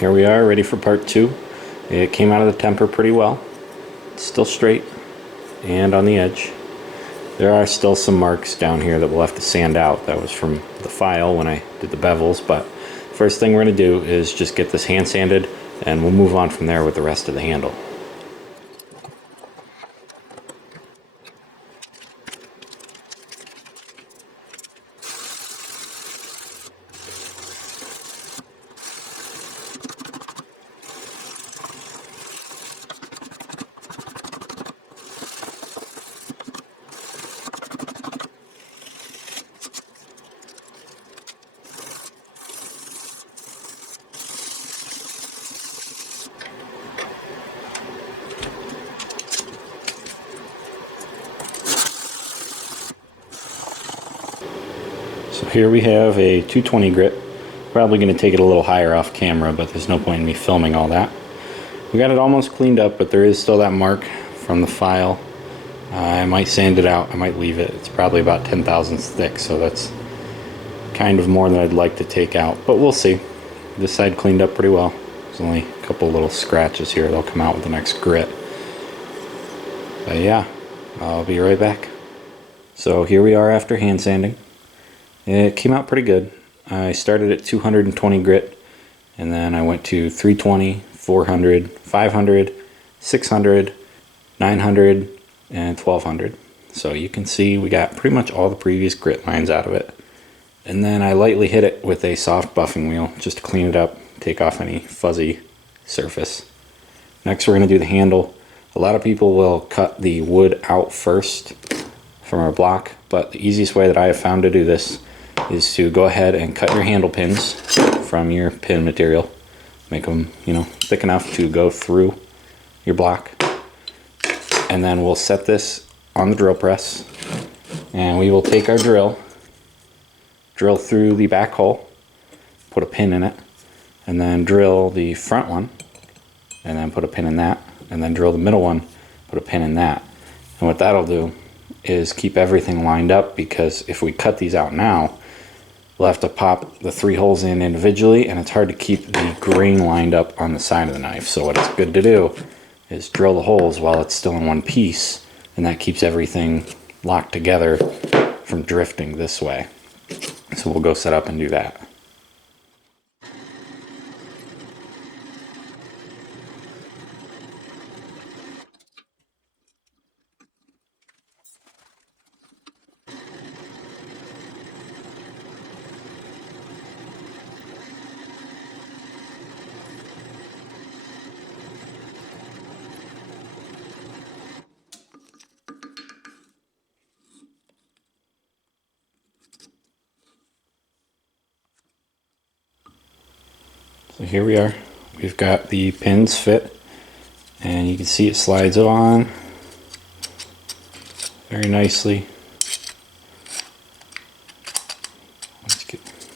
here we are, ready for part 2. It came out of the temper pretty well. It's still straight and on the edge. There are still some marks down here that we'll have to sand out. That was from the file when I did the bevels, but first thing we're going to do is just get this hand sanded, and we'll move on from there with the rest of the handle. So here we have a 220 grit. Probably going to take it a little higher off camera, but there's no point in me filming all that. We got it almost cleaned up, but there is still that mark from the file. I might sand it out, I might leave it. It's probably about 10 thousandths thick, so that's kind of more than I'd like to take out, but we'll see. This side cleaned up pretty well. There's only a couple little scratches here. They'll come out with the next grit. But yeah, I'll be right back. So here we are after hand sanding. It came out pretty good. I started at 220 grit, and then I went to 320, 400, 500, 600, 900, and 1200. So you can see we got pretty much all the previous grit lines out of it. And then I lightly hit it with a soft buffing wheel just to clean it up, take off any fuzzy surface. Next we're going to do the handle. A lot of people will cut the wood out first from our block, but the easiest way that I have found to do this is to go ahead and cut your handle pins from your pin material. Make them, thick enough to go through your block. And then we'll set this on the drill press, and we will take our drill through the back hole, put a pin in it, and then drill the front one, and then put a pin in that, and then drill the middle one, put a pin in that. And what that'll do is keep everything lined up, because if we cut these out now, we'll have to pop the 3 holes in individually, and it's hard to keep the grain lined up on the side of the knife. So what it's good to do is drill the holes while it's still in one piece, and that keeps everything locked together from drifting this way. So we'll go set up and do that. So here we are. We've got the pins fit, and you can see it slides on very nicely.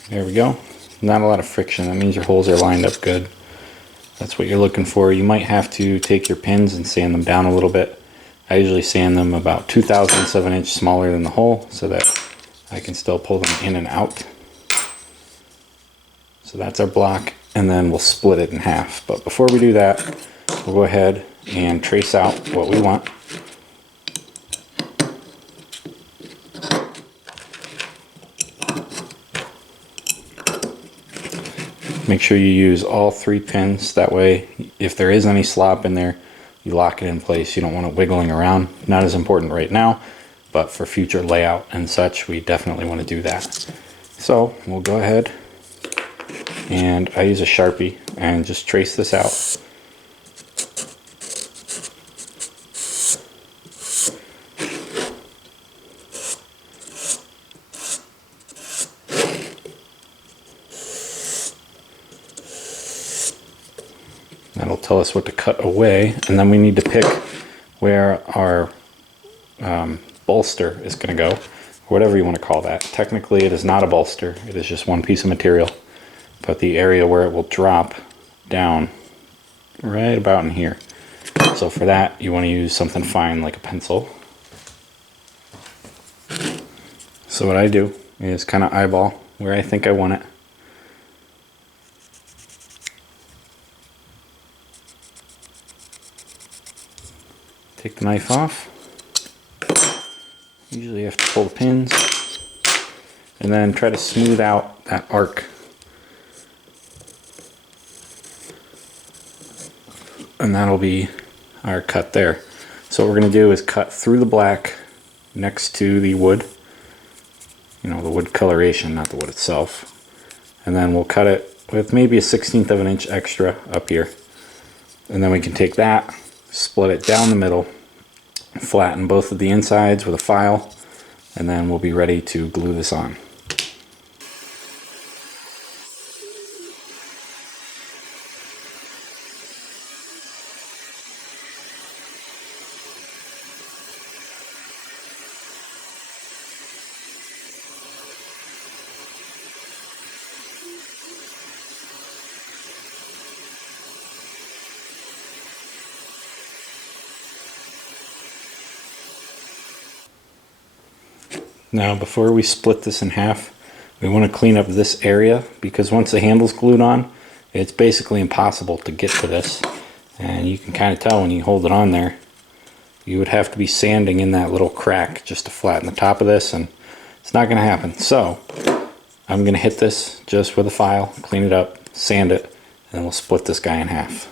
There we go. Not a lot of friction. That means your holes are lined up good. That's what you're looking for. You might have to take your pins and sand them down a little bit. I usually sand them about 2/1000 of an inch smaller than the hole, so that I can still pull them in and out. So that's our block, and then we'll split it in half. But before we do that, we'll go ahead and trace out what we want. Make sure you use all 3 pins. That way, if there is any slop in there, you lock it in place. You don't want it wiggling around. Not as important right now, but for future layout and such, we definitely want to do that. So we'll go ahead, and I use a Sharpie and just trace this out. That'll tell us what to cut away, and then we need to pick where our bolster is going to go, whatever you want to call that. Technically it is not a bolster, it is just one piece of material, but the area where it will drop down right about in here. So for that you want to use something fine like a pencil. So what I do is kind of eyeball where I think I want it. Take the knife off. Usually you have to pull the pins and then try to smooth out that arc. And that'll be our cut there. So what we're going to do is cut through the black next to the wood. You know, the wood coloration, not the wood itself. And then we'll cut it with maybe a 1/16 of an inch extra up here. And then we can take that, split it down the middle, flatten both of the insides with a file, and then we'll be ready to glue this on. Now before we split this in half, we want to clean up this area, because once the handle's glued on, it's basically impossible to get to this. And you can kind of tell when you hold it on there, you would have to be sanding in that little crack just to flatten the top of this, and it's not going to happen. So I'm going to hit this just with a file, clean it up, sand it, and then we'll split this guy in half.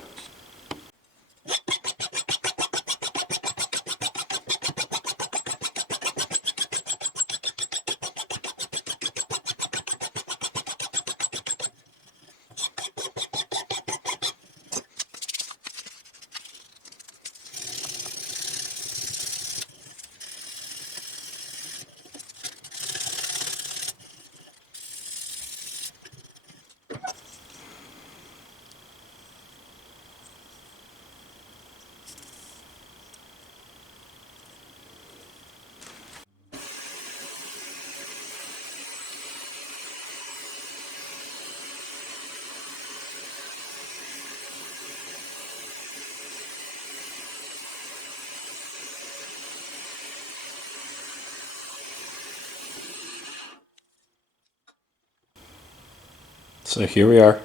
So here we are.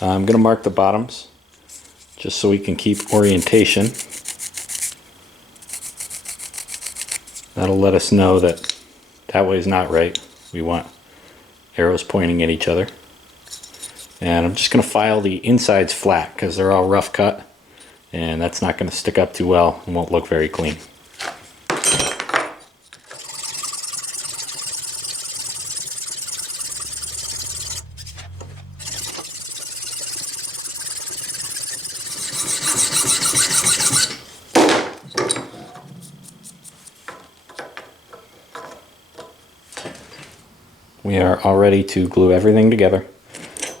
I'm going to mark the bottoms just so we can keep orientation. That'll let us know that that way is not right. We want arrows pointing at each other. And I'm just going to file the insides flat because they're all rough cut, and that's not going to stick up too well and won't look very clean. We are all ready to glue everything together.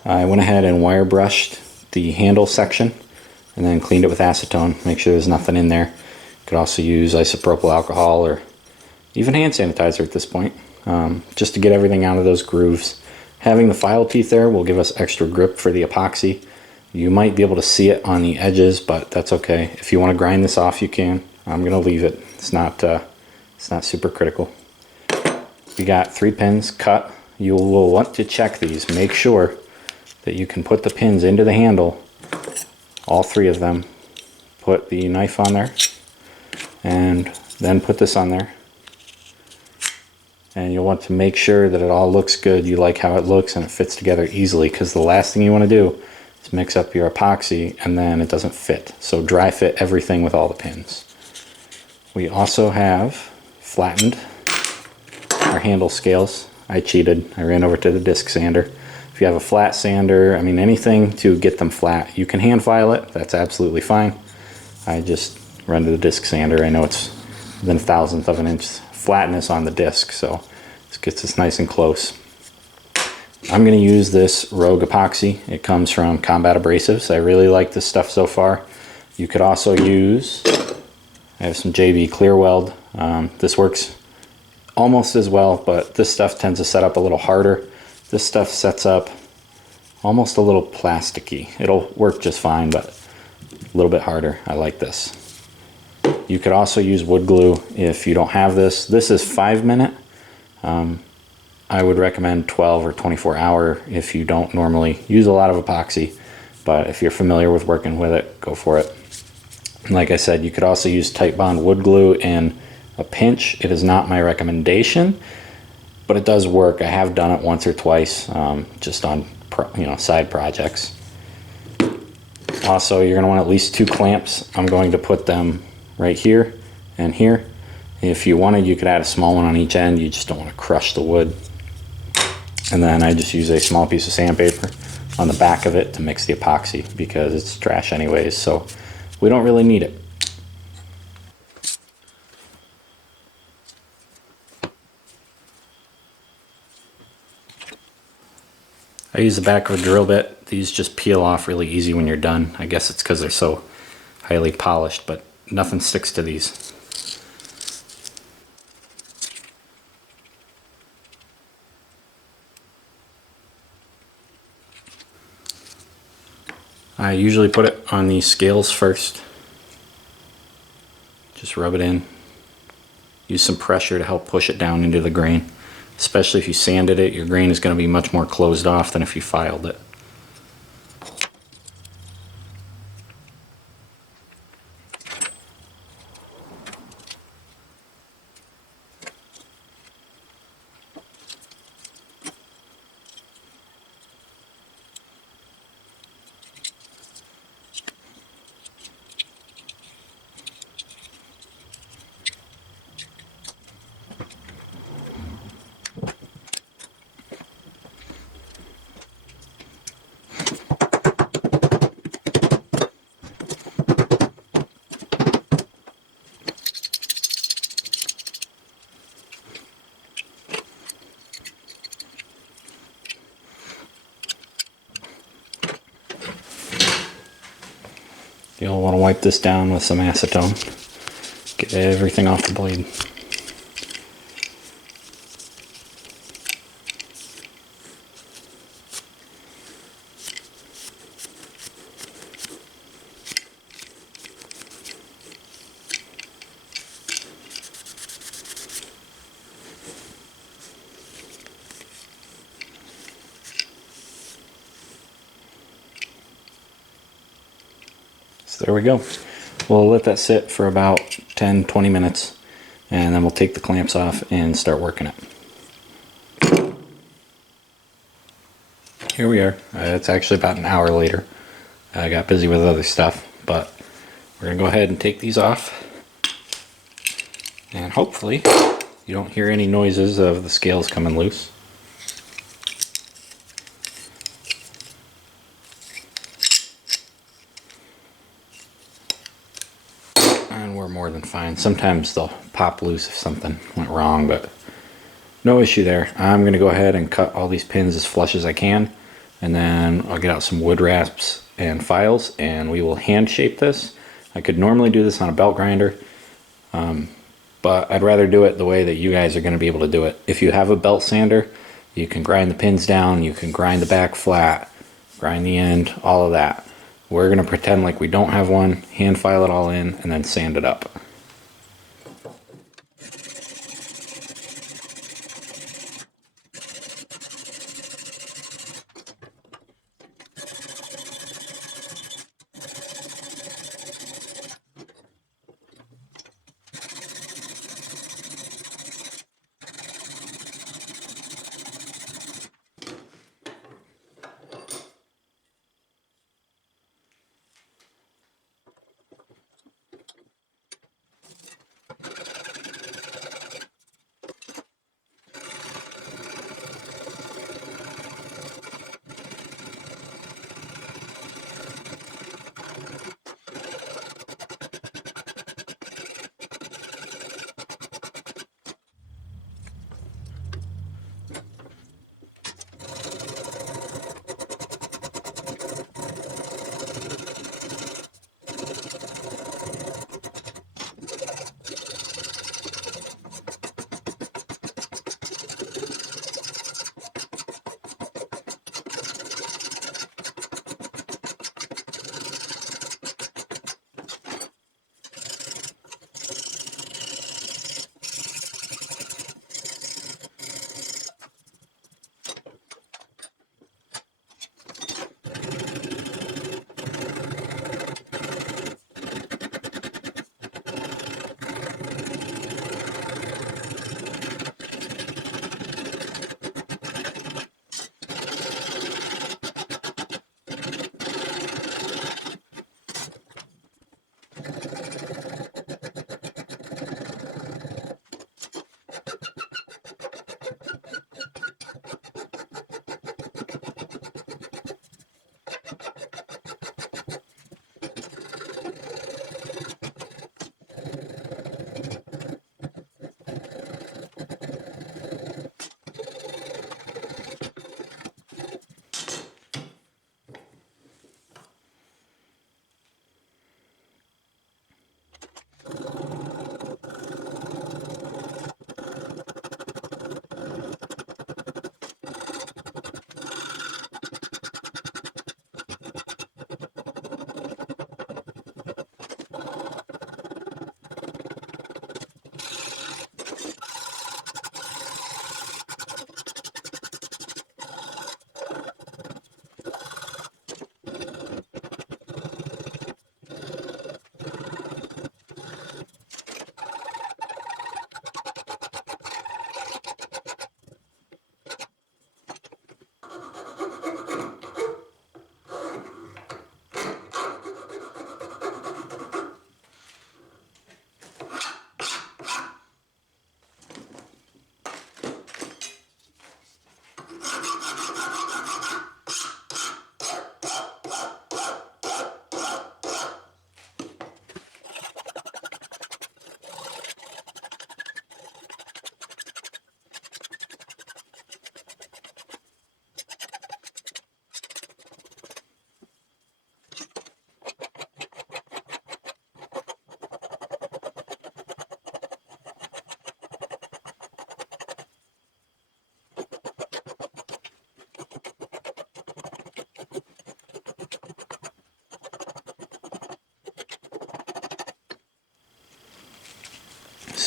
I went ahead and wire brushed the handle section and then cleaned it with acetone. Make sure there's nothing in there. You could also use isopropyl alcohol or even hand sanitizer at this point, just to get everything out of those grooves. Having the file teeth there will give us extra grip for the epoxy. You might be able to see it on the edges, but that's okay. If you want to grind this off, you can. I'm going to leave it. It's not super critical. We got 3 pins cut. You will want to check these. Make sure that you can put the pins into the handle, all 3 of them. Put the knife on there, and then put this on there. And you'll want to make sure that it all looks good. You like how it looks and it fits together easily, because the last thing you want to do is mix up your epoxy and then it doesn't fit. So dry fit everything with all the pins. We also have flattened our handle scales. I cheated. I ran over to the disc sander. If you have a flat sander, I mean anything to get them flat, you can hand file it. That's absolutely fine. I just run to the disc sander. I know it's within 1/1000th of an inch flatness on the disc, so this gets us nice and close. I'm going to use this Rogue epoxy. It comes from Combat Abrasives. I really like this stuff so far. You could also use, I have some JB Clear Weld. This works almost as well, but this stuff tends to set up a little harder. This stuff sets up almost a little plasticky. It'll work just fine, but a little bit harder. I like this. You could also use wood glue if you don't have this. This is 5-minute. I would recommend 12 or 24 hour if you don't normally use a lot of epoxy, but if you're familiar with working with it, go for it. Like I said, you could also use Tite Bond wood glue in a pinch. It is not my recommendation, but it does work. I have done it once or twice, just on side projects. Also, you're going to want at least 2 clamps. I'm going to put them right here and here. If you wanted, you could add a small one on each end. You just don't want to crush the wood. And then I just use a small piece of sandpaper on the back of it to mix the epoxy, because it's trash anyways, so we don't really need it. I use the back of a drill bit. These just peel off really easy when you're done. I guess it's because they're so highly polished, but nothing sticks to these. I usually put it on the scales first. Just rub it in. Use some pressure to help push it down into the grain. Especially if you sanded it, your grain is going to be much more closed off than if you filed it. You'll want to wipe this down with some acetone. Get everything off the blade. So there we go. We'll let that sit for about 10-20 minutes, and then we'll take the clamps off and start working it. Here we are. It's actually about an hour later. I got busy with other stuff, but we're going to go ahead and take these off. And hopefully you don't hear any noises of the scales coming loose. And we're more than fine. Sometimes they'll pop loose if something went wrong, but no issue there. I'm going to go ahead and cut all these pins as flush as I can, and then I'll get out some wood rasps and files, and we will hand shape this. I could normally do this on a belt grinder, but I'd rather do it the way that you guys are going to be able to do it. If you have a belt sander, you can grind the pins down, you can grind the back flat, grind the end, all of that. We're going to pretend like we don't have one, hand file it all in, and then sand it up.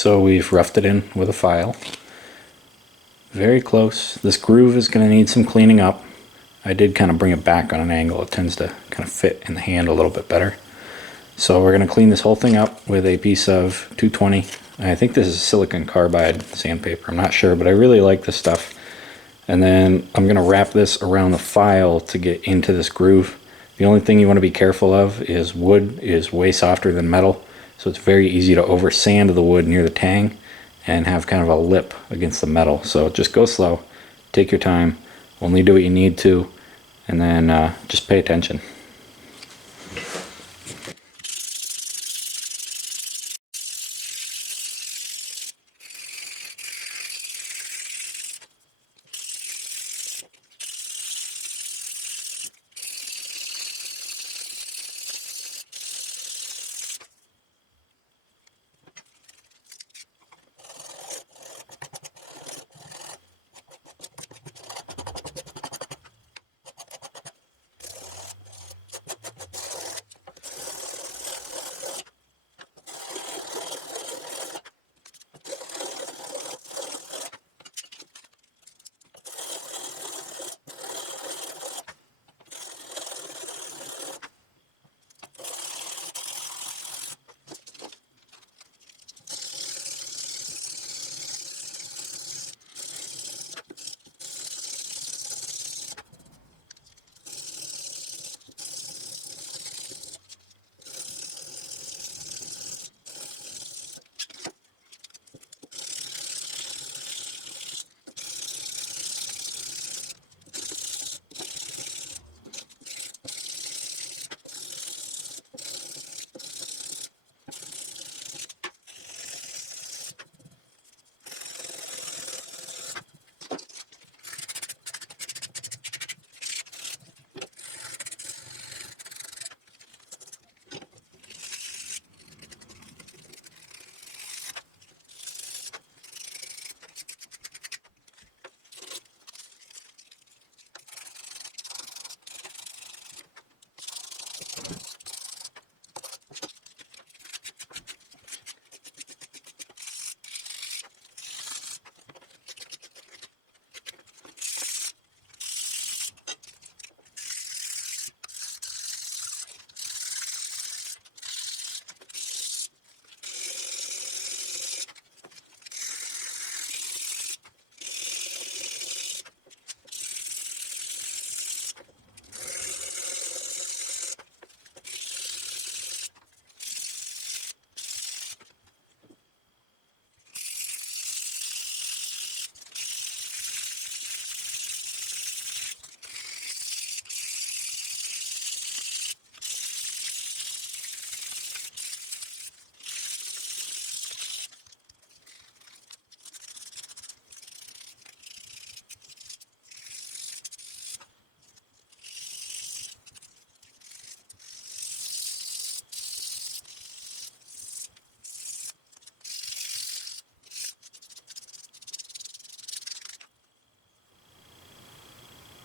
So we've roughed it in with a file. Very close. This groove is going to need some cleaning up. I did kind of bring it back on an angle. It tends to kind of fit in the hand a little bit better. So we're going to clean this whole thing up with a piece of 220. I think this is silicon carbide sandpaper. I'm not sure, but I really like this stuff. And then I'm going to wrap this around the file to get into this groove. The only thing you want to be careful of is wood is way softer than metal, so it's very easy to over sand the wood near the tang and have kind of a lip against the metal. So just go slow, take your time, only do what you need to, and then just pay attention.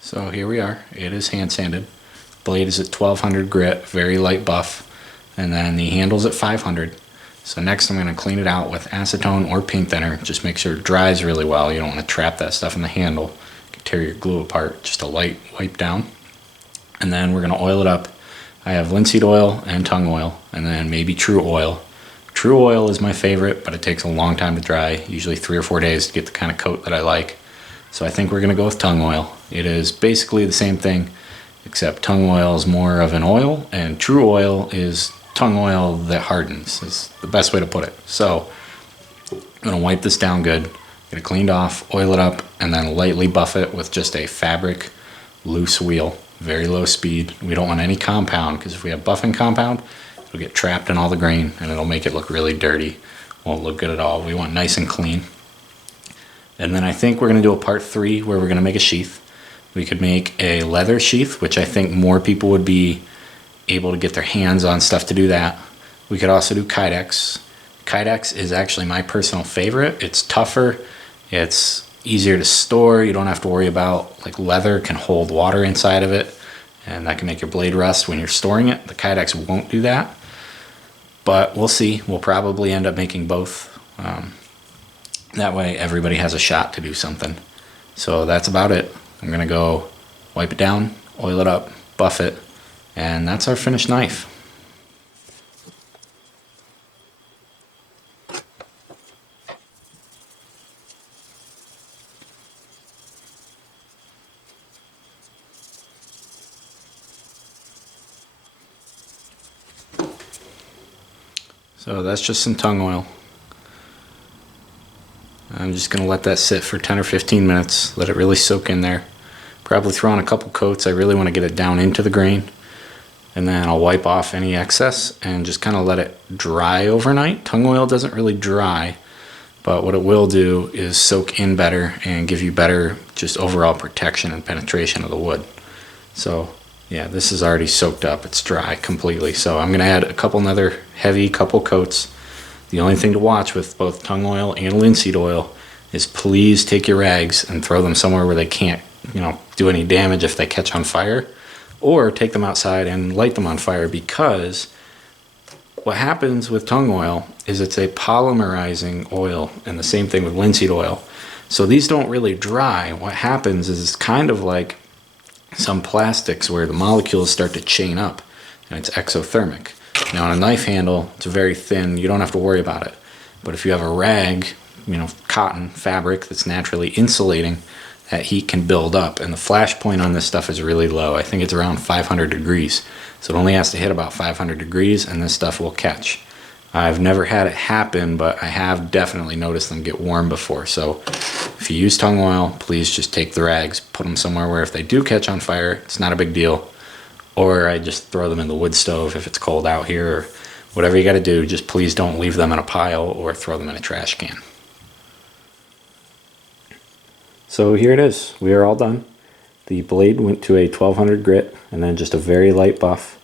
So here we are. It is hand sanded. Blade is at 1200 grit, very light buff, and then the handle's at 500. So next I'm going to clean it out with acetone or paint thinner. Just make sure it dries really well. You don't want to trap that stuff in the handle. You can tear your glue apart. Just a light wipe down. And then we're going to oil it up. I have linseed oil and tung oil, and then maybe true oil. True oil is my favorite, but it takes a long time to dry, usually 3 or 4 days to get the kind of coat that I like. So I think we're going to go with tung oil. It is basically the same thing, except tung oil is more of an oil, and true oil is tung oil that hardens, is the best way to put it. So I'm going to wipe this down good, get it cleaned off, oil it up, and then lightly buff it with just a fabric loose wheel, very low speed. We don't want any compound, because if we have buffing compound, it'll get trapped in all the grain, and it'll make it look really dirty. Won't look good at all. We want nice and clean. And then I think we're going to do a part 3 where we're going to make a sheath. We could make a leather sheath, which I think more people would be able to get their hands on stuff to do that. We could also do Kydex. Kydex is actually my personal favorite. It's tougher, it's easier to store, you don't have to worry about, like, leather can hold water inside of it, and that can make your blade rust when you're storing it. The Kydex won't do that, but we'll see. We'll probably end up making both. That way everybody has a shot to do something. So that's about it. I'm going to go wipe it down, oil it up, buff it, and that's our finished knife. So that's just some tongue oil. I'm just going to let that sit for 10 or 15 minutes, let it really soak in there. Probably throw on a couple coats. I really want to get it down into the grain. And then I'll wipe off any excess and just kind of let it dry overnight. Tongue oil doesn't really dry, but what it will do is soak in better and give you better just overall protection and penetration of the wood. So yeah, this is already soaked up. It's dry completely. So I'm going to add another heavy couple coats. The only thing to watch with both tongue oil and linseed oil is please take your rags and throw them somewhere where they can't, do any damage if they catch on fire, or take them outside and light them on fire, because what happens with tongue oil is it's a polymerizing oil, and the same thing with linseed oil. So these don't really dry. What happens is it's kind of like some plastics where the molecules start to chain up, and it's exothermic. Now on a knife handle, it's very thin, you don't have to worry about it. But if you have a rag, cotton fabric that's naturally insulating, that heat can build up, and the flash point on this stuff is really low. I think it's around 500 degrees. So it only has to hit about 500 degrees and this stuff will catch. I've never had it happen, but I have definitely noticed them get warm before. So if you use tongue oil, please just take the rags, put them somewhere where if they do catch on fire, it's not a big deal. Or I just throw them in the wood stove if it's cold out here, or whatever you got to do. Just please don't leave them in a pile or throw them in a trash can. So here it is. We are all done. The blade went to a 1200 grit and then just a very light buff.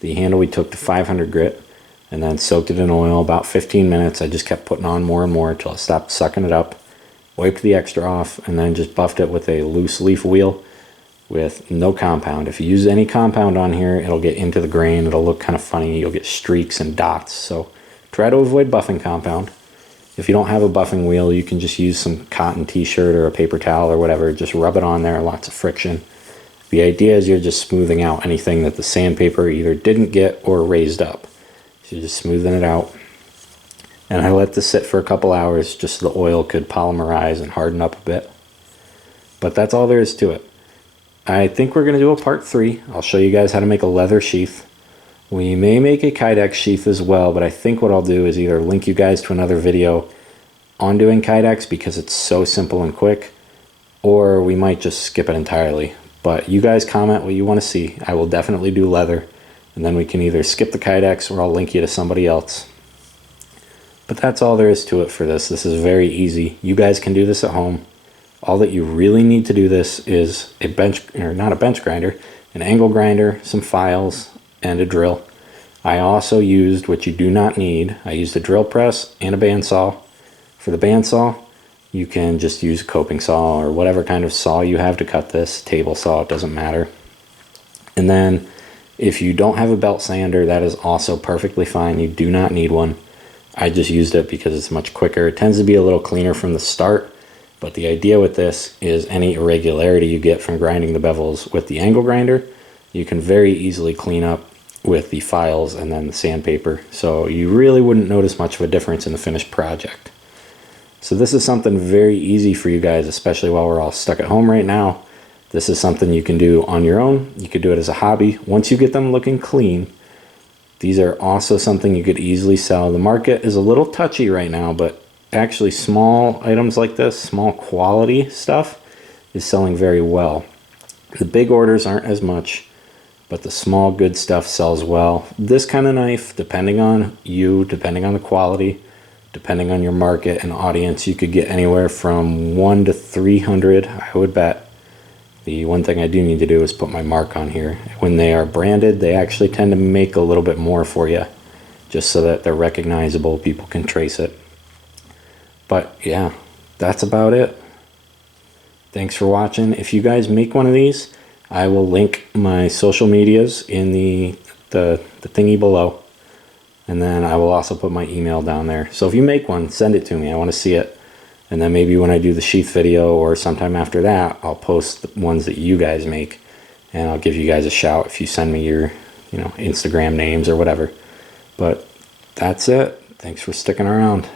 The handle we took to 500 grit and then soaked it in oil about 15 minutes. I just kept putting on more and more until it stopped sucking it up. Wiped the extra off and then just buffed it with a loose leaf wheel with no compound. If you use any compound on here, it'll get into the grain. It'll look kind of funny. You'll get streaks and dots. So try to avoid buffing compound. If you don't have a buffing wheel, you can just use some cotton t-shirt or a paper towel or whatever. Just rub it on there, lots of friction. The idea is you're just smoothing out anything that the sandpaper either didn't get or raised up. So you're just smoothing it out. And I let this sit for a couple hours just so the oil could polymerize and harden up a bit. But that's all there is to it. I think we're going to do a part 3. I'll show you guys how to make a leather sheath. We may make a Kydex sheath as well, but I think what I'll do is either link you guys to another video on doing Kydex because it's so simple and quick, or we might just skip it entirely. But you guys comment what you want to see. I will definitely do leather, and then we can either skip the Kydex or I'll link you to somebody else. But that's all there is to it for this. This is very easy. You guys can do this at home. All that you really need to do this is a bench, or not a bench grinder, an angle grinder, some files, and a drill. I also used what you do not need. I used a drill press and a bandsaw. For the bandsaw, you can just use a coping saw or whatever kind of saw you have to cut this. Table saw, it doesn't matter. And then if you don't have a belt sander, that is also perfectly fine. You do not need one. I just used it because it's much quicker. It tends to be a little cleaner from the start, but the idea with this is any irregularity you get from grinding the bevels with the angle grinder, you can very easily clean up with the files and then the sandpaper. So you really wouldn't notice much of a difference in the finished project. So this is something very easy for you guys, especially while we're all stuck at home right now. This is something you can do on your own. You could do it as a hobby. Once you get them looking clean, these are also something you could easily sell. The market is a little touchy right now, but actually small items like this, small quality stuff, is selling very well. The big orders aren't as much, but the small good stuff sells well. This kind of knife, depending on you, depending on the quality, depending on your market and audience, you could get anywhere from 1 to 300, I would bet. The one thing I do need to do is put my mark on here. When they are branded, they actually tend to make a little bit more for you, just so that they're recognizable, people can trace it. But yeah, that's about it. Thanks for watching. If you guys make one of these, I will link my social medias in the thingy below. And then I will also put my email down there. So if you make one, send it to me. I want to see it. And then maybe when I do the sheath video or sometime after that, I'll post the ones that you guys make. And I'll give you guys a shout if you send me your, Instagram names or whatever. But that's it. Thanks for sticking around.